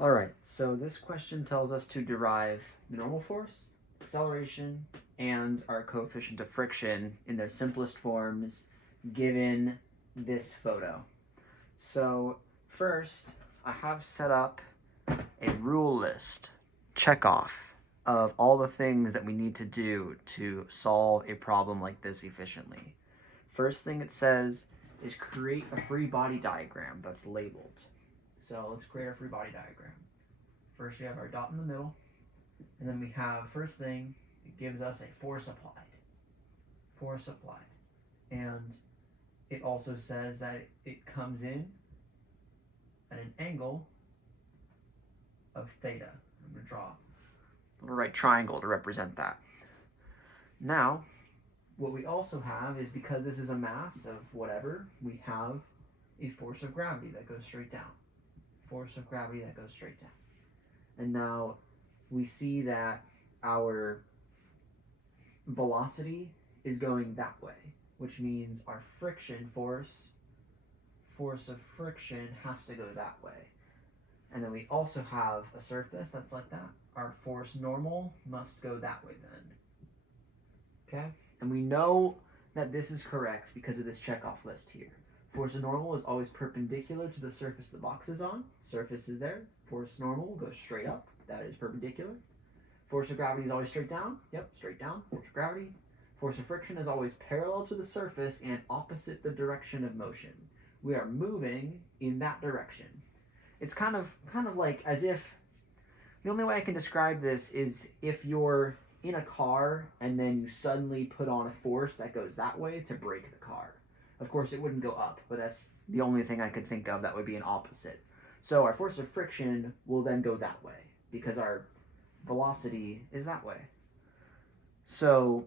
All right, so this question tells us to derive the normal force, acceleration, and our coefficient of friction in their simplest forms given this photo. So first, I have set up a rule list, check off, of all the things that we need to do to solve a problem like this efficiently. First thing it says is create a free body diagram that's labeled. So let's create our free body diagram. First we have our dot in the middle, and then we have, first thing, it gives us a force applied. Force applied. And it also says that it comes in at an angle of theta. I'm going to draw a little right triangle to represent that. Now, what we also have is, because this is a mass of whatever, we have a force of gravity that goes straight down. Force of gravity that goes straight down. And now we see that our velocity is going that way, which means our friction force of friction has to go that way. And then we also have a surface that's like that. Our force normal must go that way then. Okay? And we know that this is correct because of this checkoff list here. Force normal is always perpendicular to the surface the box is on. Surface is there. Force normal goes straight up. That is perpendicular. Force of gravity is always straight down. Yep, straight down. Force of gravity. Force of friction is always parallel to the surface and opposite the direction of motion. We are moving in that direction. It's kind of like as if, the only way I can describe this is if you're in a car and then you suddenly put on a force that goes that way to brake the car. Of course, it wouldn't go up, but that's the only thing I could think of that would be an opposite. So our force of friction will then go that way because our velocity is that way. So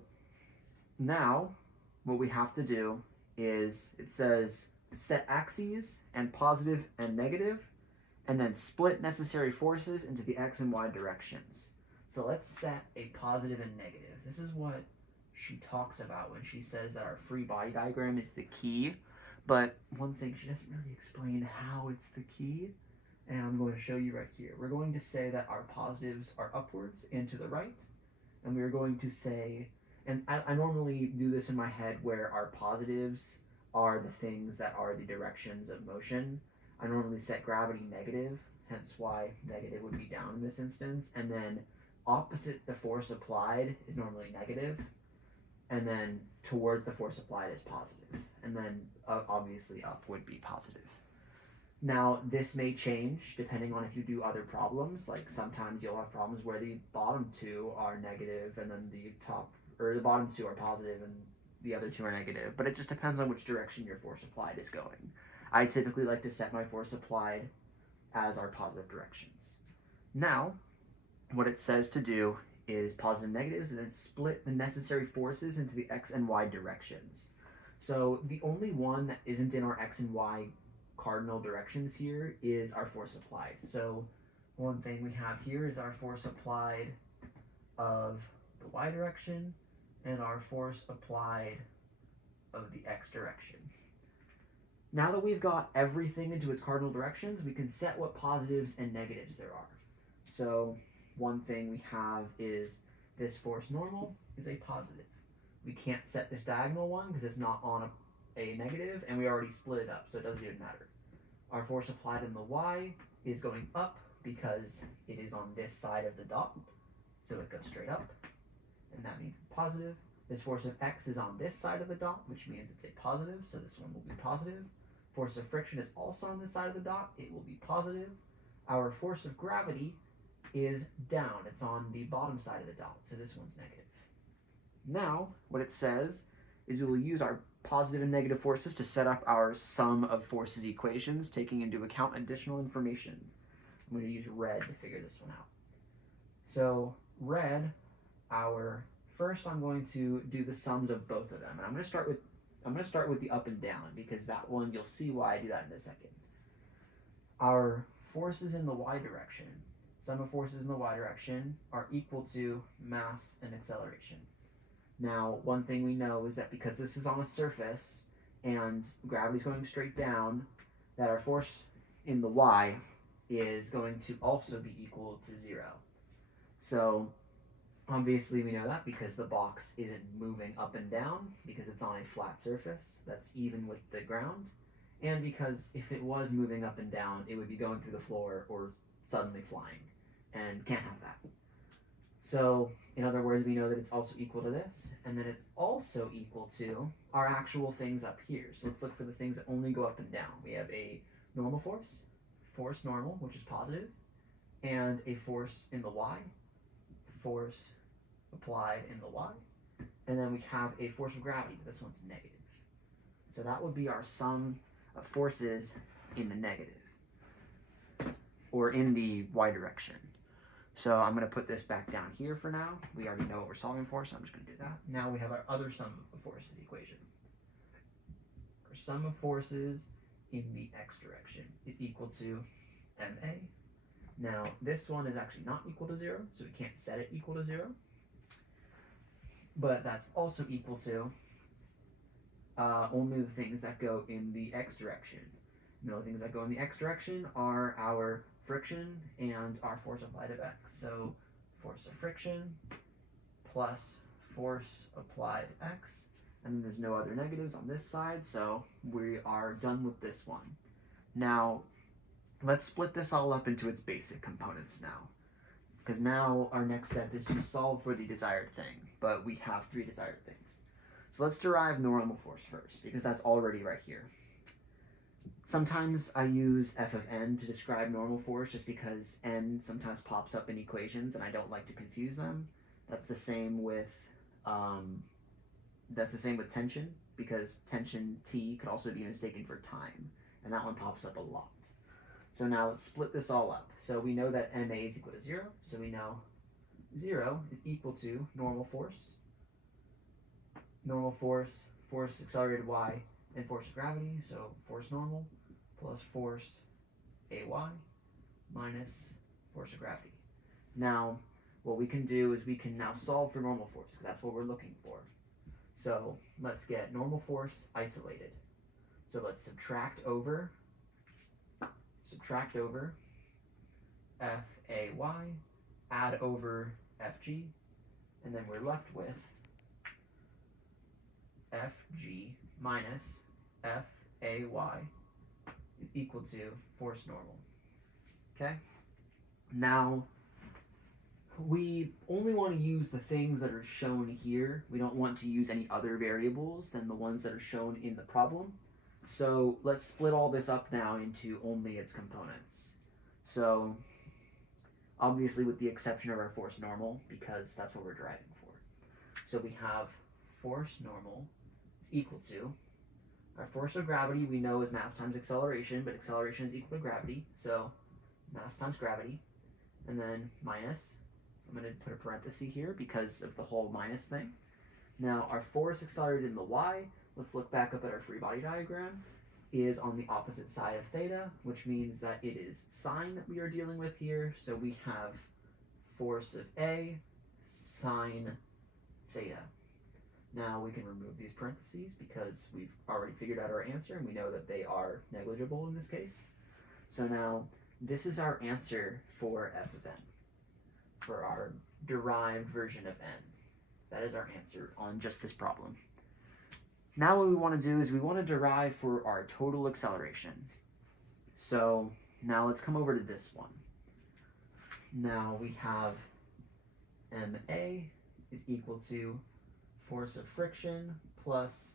now what we have to do is, it says set axes and positive and negative, and then split necessary forces into the x and y directions. So let's set a positive and negative. This is what she talks about when she says that our free body diagram is the key. But one thing, she doesn't really explain how it's the key, and I'm going to show you right here. We're going to say that our positives are upwards and to the right, and we're going to say, and I normally do this in my head where our positives are the things that are the directions of motion. I normally set gravity negative, hence why negative would be down in this instance, and then opposite the force applied is normally negative, and then towards the force applied is positive, and then obviously up would be positive. Now this may change depending on if you do other problems, like sometimes you'll have problems where the bottom two are negative and then the bottom two are positive and the other two are negative, but it just depends on which direction your force applied is going. I typically like to set my force applied as our positive directions. Now, what it says to do is positive and negatives, and then split the necessary forces into the x and y directions. So the only one that isn't in our x and y cardinal directions here is our force applied. So one thing we have here is our force applied of the y direction and our force applied of the x direction. Now that we've got everything into its cardinal directions, we can set what positives and negatives there are. So one thing we have is this force normal is a positive. We can't set this diagonal one because it's not on a negative, and we already split it up, so it doesn't even matter. Our force applied in the y is going up because it is on this side of the dot, so it goes straight up, and that means it's positive. This force of x is on this side of the dot, which means it's a positive, so this one will be positive. Force of friction is also on this side of the dot, it will be positive. Our force of gravity is down, it's on the bottom side of the dot, so this one's negative. Now, what it says is we will use our positive and negative forces to set up our sum of forces equations, taking into account additional information. I'm going to use red to figure this one out. So red, first I'm going to do the sums of both of them, and I'm going to start with the up and down, because that one, you'll see why I do that in a second. Our forces in the y direction, sum of forces in the y direction, are equal to mass and acceleration. Now, one thing we know is that because this is on a surface and gravity's going straight down, that our force in the y is going to also be equal to 0. So obviously we know that because the box isn't moving up and down because it's on a flat surface that's even with the ground, and because if it was moving up and down it would be going through the floor or suddenly flying, and can't have that. So in other words, we know that it's also equal to this, and then it's also equal to our actual things up here. So let's look for the things that only go up and down. We have a normal force, force normal, which is positive, and a force in the y, force applied in the y, and then we have a force of gravity, but this one's negative. So that would be our sum of forces in the negative, or in the y direction. So I'm going to put this back down here for now. We already know what we're solving for, so I'm just going to do that. Now we have our other sum of forces equation. Our sum of forces in the x direction is equal to ma. Now this one is actually not equal to 0, so we can't set it equal to 0. But that's also equal to only the things that go in the x direction. And the only things that go in the x direction are our friction and our force applied of x. So force of friction plus force applied x, and then there's no other negatives on this side, so we are done with this one. Now let's split this all up into its basic components now, because now our next step is to solve for the desired thing, but we have 3 desired things. So let's derive normal force first, because that's already right here. Sometimes I use f of n to describe normal force just because n sometimes pops up in equations and I don't like to confuse them. That's the same with tension, because tension T could also be mistaken for time, and that one pops up a lot. So now let's split this all up. So we know that ma is equal to 0, so we know 0 is equal to normal force, force accelerated y, and force of gravity, so force normal plus force ay minus force of gravity. Now, what we can do is we can now solve for normal force, because that's what we're looking for. So let's get normal force isolated. So let's subtract over fay, add over fg, and then we're left with fg minus fay is equal to force normal. Okay? Now, we only want to use the things that are shown here. We don't want to use any other variables than the ones that are shown in the problem. So let's split all this up now into only its components. So obviously with the exception of our force normal, because that's what we're deriving for. So we have force normal is equal to our force of gravity. We know is mass times acceleration, but acceleration is equal to gravity, so mass times gravity, and then minus, I'm going to put a parenthesis here because of the whole minus thing. Now our force accelerated in the y, let's look back up at our free body diagram, is on the opposite side of theta, which means that it is sine that we are dealing with here. So we have force of A sine theta. Now we can remove these parentheses because we've already figured out our answer and we know that they are negligible in this case. So now this is our answer for f of n, for our derived version of n. That is our answer on just this problem. Now what we want to do is we want to derive for our total acceleration. So now let's come over to this one. Now we have ma is equal to force of friction plus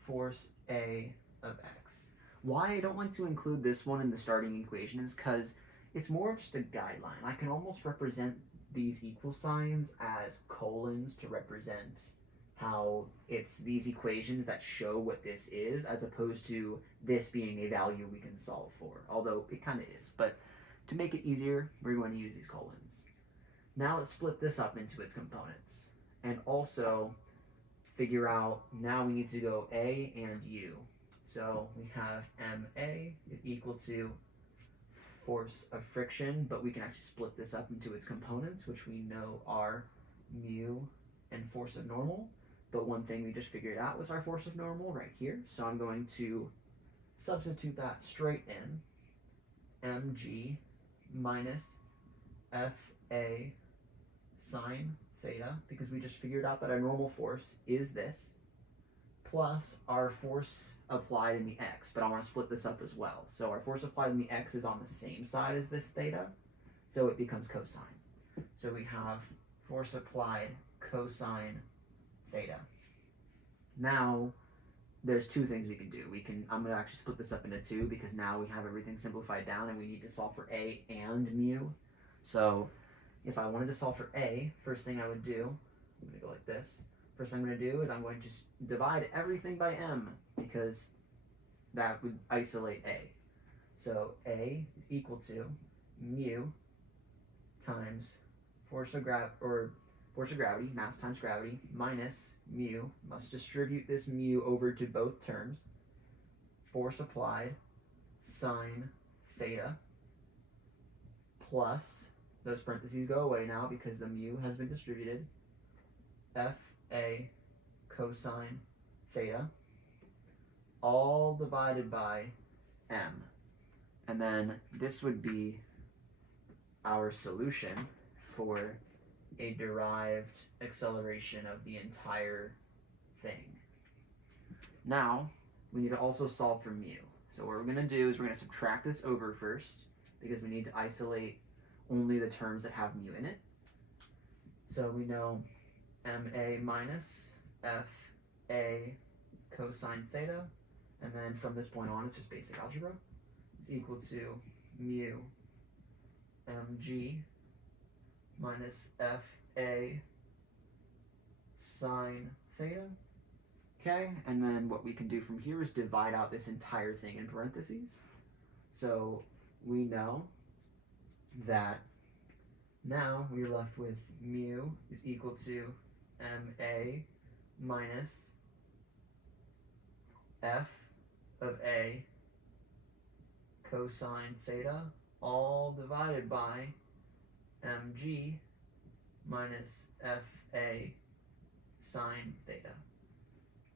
force A of x. Why I don't like to include this one in the starting equation is because it's more just a guideline. I can almost represent these equal signs as colons to represent how it's these equations that show what this is, as opposed to this being a value we can solve for, although it kind of is. But to make it easier, we're going to use these colons. Now let's split this up into its components, and also figure out, now we need to go A and U. So we have ma is equal to force of friction, but we can actually split this up into its components, which we know are mu and force of normal. But one thing we just figured out was our force of normal right here. So I'm going to substitute that straight in. Mg minus FA sine theta, because we just figured out that our normal force is this, plus our force applied in the x, but I want to split this up as well. So our force applied in the x is on the same side as this theta, so it becomes cosine. So we have force applied cosine theta. Now, there's two things we can do. I'm going to actually split this up into two because now we have everything simplified down and we need to solve for A and mu. So if I wanted to solve for A, first thing I would do, I'm going to go like this. First thing I'm going to do is I'm going to divide everything by m because that would isolate A. So A is equal to mu times force of gravity, mass times gravity, minus mu, must distribute this mu over to both terms, force applied sine theta, plus, those parentheses go away now because the mu has been distributed, FA cosine theta, all divided by m. And then this would be our solution for a derived acceleration of the entire thing. Now, we need to also solve for mu. So what we're going to do is we're going to subtract this over first because we need to isolate only the terms that have mu in it. So we know ma minus fa cosine theta, and then from this point on it's just basic algebra. It's equal to mu mg minus fa sine theta. Okay, and then what we can do from here is divide out this entire thing in parentheses. So we know that now we're left with mu is equal to ma minus f of a cosine theta, all divided by mg minus fa sine theta.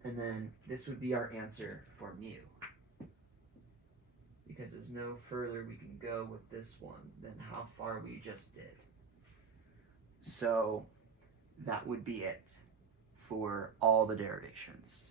And then this would be our answer for mu, because there's no further we can go with this one than how far we just did. So that would be it for all the derivations.